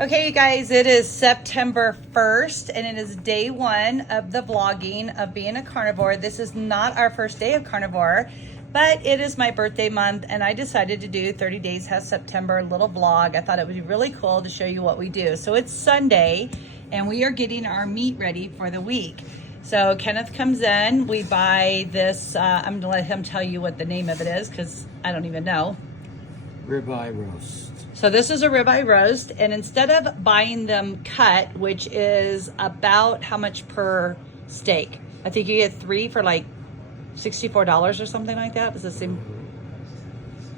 Okay, you guys, it is September 1st, and it is day one of the vlogging of being a carnivore. This is not our first day of carnivore, but it is my birthday month, and I decided to do 30 Days Has September little vlog. I thought it would be really cool to show you what we do. So it's Sunday, and we are getting our meat ready for the week. So Kenneth comes in, we buy this, I'm gonna let him tell you what the name of it is, because I don't even know. Ribeye roast. So this is a ribeye roast, and instead of buying them cut, which is about how much per steak? I think you get 3 for like $64 or something like that. Is the same?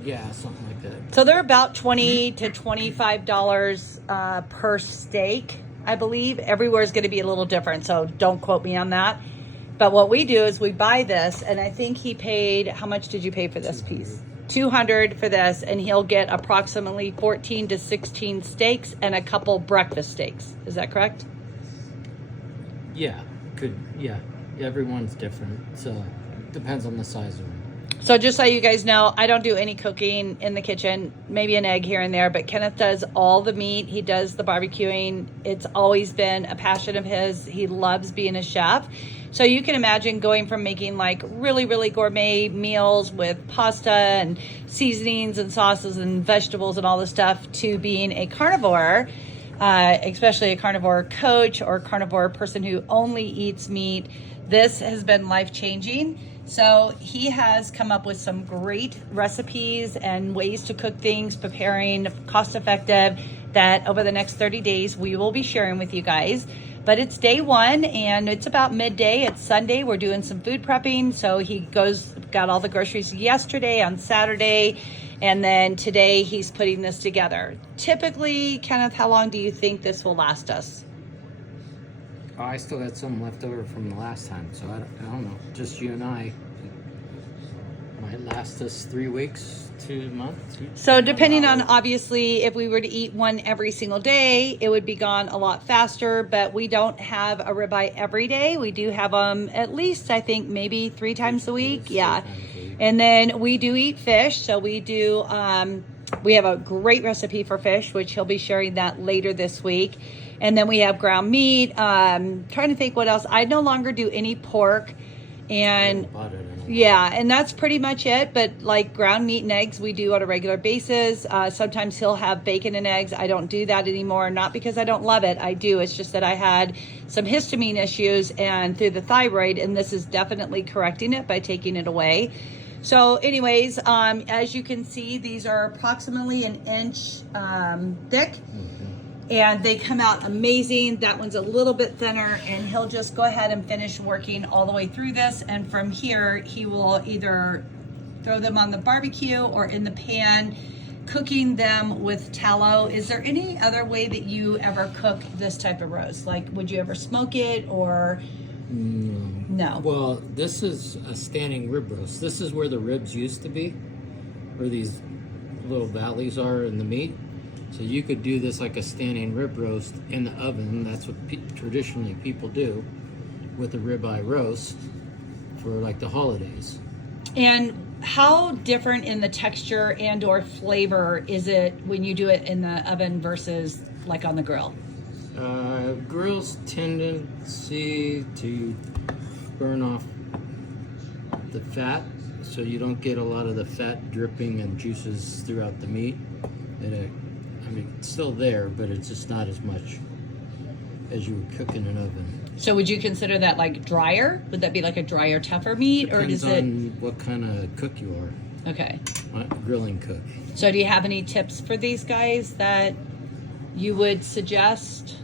Yeah, something like that. So they're about $20 to $25 per steak, I believe. Everywhere is going to be a little different, so don't quote me on that. But what we do is we buy this, and I think he paid, how much did you pay for this piece? $200 for this, and he'll get approximately 14 to 16 steaks and a couple breakfast steaks. Is that correct? Yeah, everyone's different, so depends on the size of them. So just so you guys know, I don't do any cooking in the kitchen, maybe an egg here and there, but Kenneth does all the meat. He does the barbecuing. It's always been a passion of his. He loves being a chef. So you can imagine going from making like really, really gourmet meals with pasta and seasonings and sauces and vegetables and all this stuff to being a carnivore, especially a carnivore coach or carnivore person who only eats meat. This has been life-changing. So he has come up with some great recipes and ways to cook things, preparing, cost-effective, that over the next 30 days we will be sharing with you guys. But it's day one, and it's about midday. It's Sunday. We're doing some food prepping. So he got all the groceries yesterday on Saturday, and then today he's putting this together. Typically, Kenneth, how long do you think this will last us? Oh, I still got some left over from the last time, so I don't know. Just you and I. Might last us 3 weeks to a month. So depending on, obviously, if we were to eat one every single day, it would be gone a lot faster, but we don't have a ribeye every day. We do have them at least, I think, maybe 3 times a week. Yeah. And then we do eat fish. So we do, we have a great recipe for fish, which he'll be sharing that later this week. And then we have ground meat. Trying to think what else. I no longer do any pork. And yeah, and that's pretty much it. But like ground meat and eggs, we do on a regular basis. Sometimes he'll have bacon and eggs. I don't do that anymore, not because I don't love it. I do. It's just that I had some histamine issues and through the thyroid, and this is definitely correcting it by taking it away. So anyways, as you can see, these are approximately an inch thick. And they come out amazing. That one's a little bit thinner, and he'll just go ahead and finish working all the way through this. And from here, he will either throw them on the barbecue or in the pan, cooking them with tallow. Is there any other way that you ever cook this type of roast? Like, would you ever smoke it or? No. Well, this is a standing rib roast. This is where the ribs used to be, where these little valleys are in the meat. So you could do this like a standing rib roast in the oven. That's what traditionally people do with a ribeye roast for like the holidays. And how different in the texture and or flavor is it when you do it in the oven versus like on the grill? Grills tendency to burn off the fat, so you don't get a lot of the fat dripping and juices throughout the meat. I mean, it's still there, but it's just not as much as you would cook in an oven. So would you consider that like drier? Would that be like a drier, tougher meat? Depends or is on what kind of cook you are. Okay. Grilling cook. So do you have any tips for these guys that you would suggest?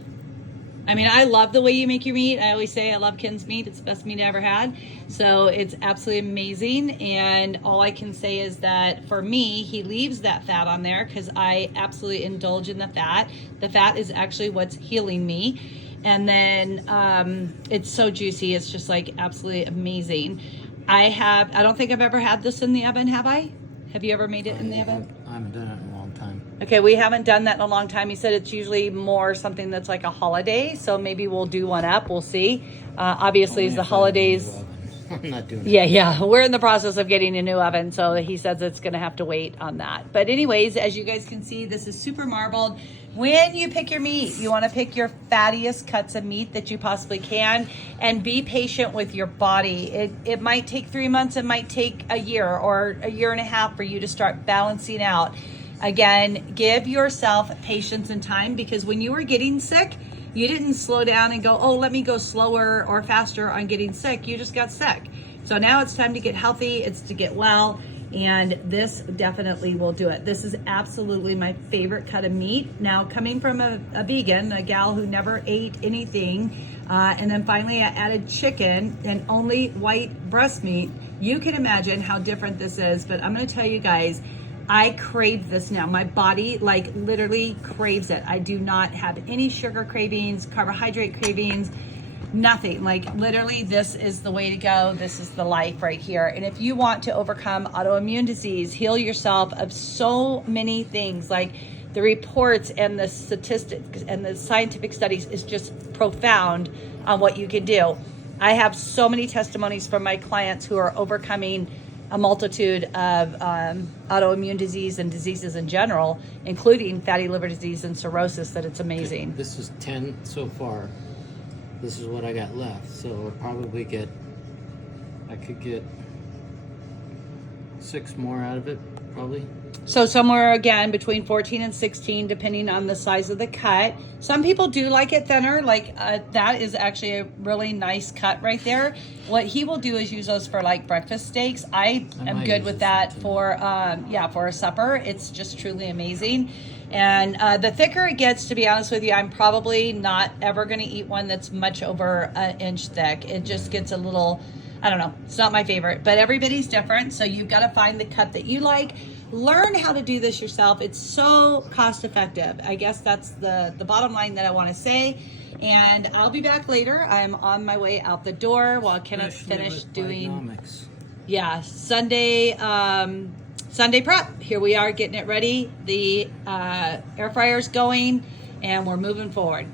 I mean, I love the way you make your meat. I always say I love Ken's meat. It's the best meat I ever had. So it's absolutely amazing. And all I can say is that for me, he leaves that fat on there because I absolutely indulge in the fat. The fat is actually what's healing me. And then it's so juicy. It's just like absolutely amazing. I don't think I've ever had this in the oven, have I? Have you ever made it in the oven? I haven't done it in a long time. Okay, we haven't done that in a long time. He said it's usually more something that's like a holiday, so maybe we'll do one up. We'll see. Obviously, as the holidays, I'm not doing it. Yeah. We're in the process of getting a new oven, so he says it's going to have to wait on that. But anyways, as you guys can see, this is super marbled. When you pick your meat, you want to pick your fattiest cuts of meat that you possibly can, and be patient with your body. It might take 3 months, it might take a year or a year and a half for you to start balancing out. Again, give yourself patience and time, because when you were getting sick, you didn't slow down and go, oh, let me go slower or faster on getting sick. You just got sick. So now it's time to get healthy. It's to get well. And this definitely will do it. This is absolutely my favorite cut of meat. Now, coming from a vegan, a gal who never ate anything, and then finally I added chicken and only white breast meat, you can imagine how different this is. But I'm going to tell you guys, I crave this now. My body like literally craves it. I do not have any sugar cravings, carbohydrate cravings, nothing. Like literally, this is the way to go. This is the life right here. And if you want to overcome autoimmune disease, heal yourself of so many things, like the reports and the statistics and the scientific studies is just profound on what you can do. I have so many testimonies from my clients who are overcoming a multitude of autoimmune disease and diseases in general, including fatty liver disease and cirrhosis, that it's amazing. This is 10 so far. This is what I got left. So I'll probably I could get 6 more out of it, probably. So somewhere again between 14 and 16, depending on the size of the cut. Some people do like it thinner. Like that is actually a really nice cut right there. What he will do is use those for like breakfast steaks. I am good with that for for a supper. It's just truly amazing. And the thicker it gets, to be honest with you, I'm probably not ever going to eat one that's much over an inch thick. It just gets a little, I don't know, it's not my favorite, but everybody's different. So you've got to find the cut that you like. Learn how to do this yourself. It's so cost effective. I guess that's the bottom line that I want to say. And I'll be back later. I'm on my way out the door while Kenneth's finished doing Sunday prep. Here we are getting it ready. The air fryer's going and we're moving forward.